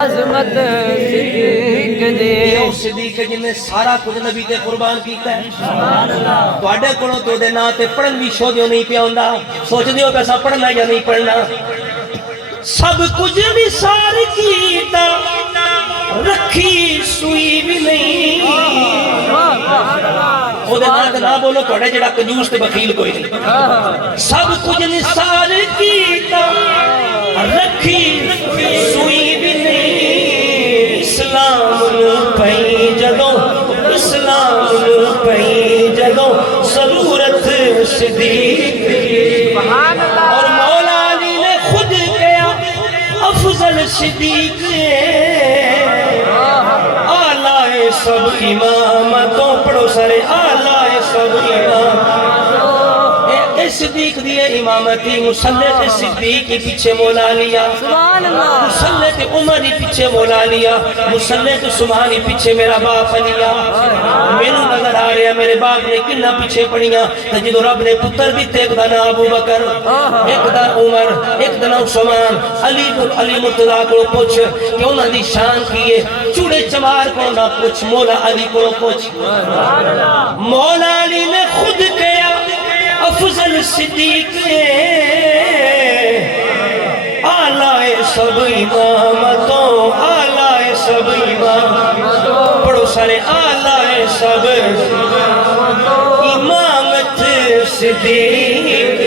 عظمت صدیق دی یہ صدیق ہے جن نے سارا کچھ نبی تے قربان کیتا ہے تواڈے کولوں تو دے نا تے پڑھن بھی شو دیو نہیں پیا ہوندا سوچ دیو کہ اساں پڑھنا یا نہیں پڑھنا سب کچھ نثار کیتا رکھی سوئی بھی نہیں خود نہ بولو تواڈے جڑا کنجوس تے بخیل کوئی نہیں سب کچھ نثار کیتا رکھی سوئی بھی نہیں اسلام نو پئی جدوں اسلام نو پئی جدوں ضرورت صدیق کی اور مولا علی نے خود کہا افضل صدیق آلائے سب امامتوں پڑھو سارے آلائے سب امامتوں صدیق دیئے امامتی مسلح صدیق کے پیچھے مولا لیا مسلح کے عمر ہی پیچھے مولا لیا مسلح کے سبحانی پیچھے میرا باپ لیا میرے نظر آ رہا میرے باپ نے کنہ پیچھے پڑھیاں جدو رب نے پتر بھی تھے ایک دانا ابو بکر ایک دانا عمر ایک دانا عثمان علی مرتضیٰ کو پوچھ کہ انہوں نے شان کیے چوڑے چمار کو نہ پوچھ مولا علی کو پوچھ مولا علی نے خود کہا افضل صدیق آلائے سب امامتوں آلائے سب امامتوں پڑھو سارے آلائے سب امامت صدیق